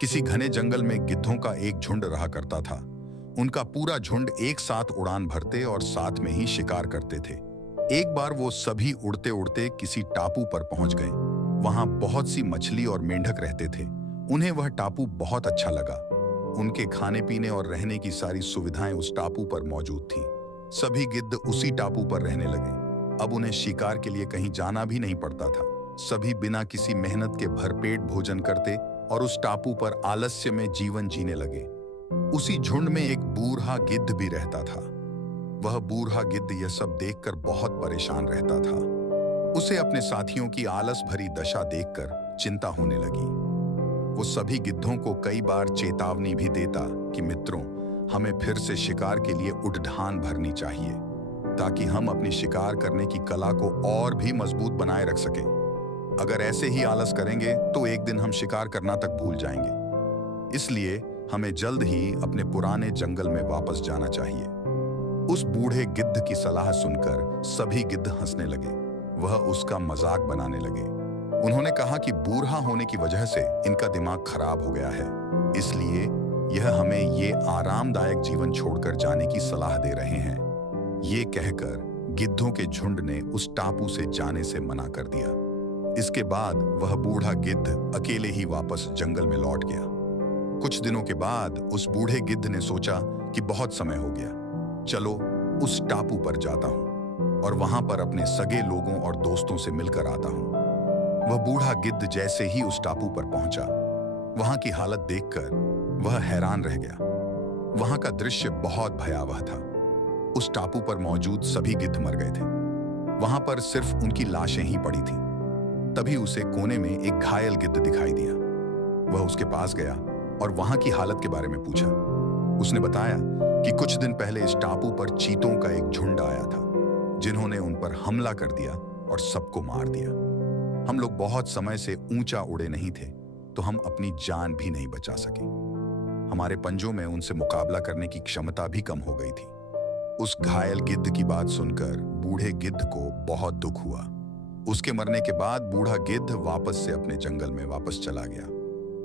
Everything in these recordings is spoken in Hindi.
किसी घने जंगल में गिद्धों का एक झुंड रहा करता था। उनका पूरा झुंड एक साथ उड़ान भरते और साथ में ही शिकार करते थे। एक बार वो सभी उड़ते उड़ते किसी टापू पर पहुंच गए। वहां बहुत सी मछली और मेंढक रहते थे। उन्हें वह टापू बहुत अच्छा लगा। उनके खाने पीने और रहने की सारी सुविधाएं उस टापू पर मौजूद थीं। सभी गिद्ध उसी टापू पर रहने लगे। अब उन्हें शिकार के लिए कहीं जाना भी नहीं पड़ता था। सभी बिना किसी मेहनत के भरपेट भोजन करते और उस टापू पर आलस्य में जीवन जीने लगे। उसी झुंड में एक बूढ़ा गिद्ध भी रहता था। वह बूढ़ा गिद्ध यह सब देखकर बहुत परेशान रहता था। उसे अपने साथियों की आलस भरी दशा देखकर चिंता होने लगी। वो सभी गिद्धों को कई बार चेतावनी भी देता कि मित्रों, हमें फिर से शिकार के लिए उठान भरनी चाहिए ताकि हम अपनी शिकार करने की कला को और भी मजबूत बनाए रख सकें। अगर ऐसे ही आलस करेंगे तो एक दिन हम शिकार करना तक भूल जाएंगे। इसलिए हमें जल्द ही अपने पुराने जंगल में वापस जाना चाहिए। उस बूढ़े गिद्ध की सलाह सुनकर सभी गिद्ध हंसने लगे। वह उसका मजाक बनाने लगे। उन्होंने कहा कि बूढ़ा होने की वजह से इनका दिमाग खराब हो गया है, इसलिए यह हमें ये आरामदायक जीवन छोड़कर जाने की सलाह दे रहे हैं। ये कहकर गिद्धों के झुंड ने उस टापू से जाने से मना कर दिया। इसके बाद वह बूढ़ा गिद्ध अकेले ही वापस जंगल में लौट गया। कुछ दिनों के बाद उस बूढ़े गिद्ध ने सोचा कि बहुत समय हो गया, चलो उस टापू पर जाता हूं और वहां पर अपने सगे लोगों और दोस्तों से मिलकर आता हूं। वह बूढ़ा गिद्ध जैसे ही उस टापू पर पहुंचा, वहां की हालत देखकर वह हैरान रह गया। वहां का दृश्य बहुत भयावह था। उस टापू पर मौजूद सभी गिद्ध मर गए थे। वहां पर सिर्फ उनकी लाशें ही पड़ी थीं। तभी उसे कोने में एक घायल गिद्ध दिखाई दिया। वह उसके पास गया और वहां की हालत के बारे में पूछा। उसने बताया कि कुछ दिन पहले इस टापू पर चीतों का एक झुंड आया था, जिन्होंने उन पर हमला कर दिया और सबको मार दिया। हम लोग बहुत समय से ऊंचा उड़े नहीं थे, तो हम अपनी जान भी नहीं बचा सके। हमारे पंजों में उनसे मुकाबला करने की क्षमता भी कम हो गई थी। उस घायल गिद्ध की बात सुनकर बूढ़े गिद्ध को बहुत दुख हुआ। उसके मरने के बाद बूढ़ा गिद्ध वापस से अपने जंगल में वापस चला गया।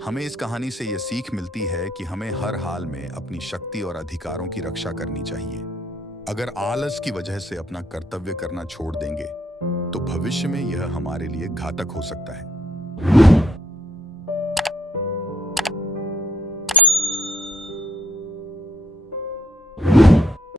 हमें इस कहानी से यह सीख मिलती है कि हमें हर हाल में अपनी शक्ति और अधिकारों की रक्षा करनी चाहिए। अगर आलस की वजह से अपना कर्तव्य करना छोड़ देंगे तो भविष्य में यह हमारे लिए घातक हो सकता है।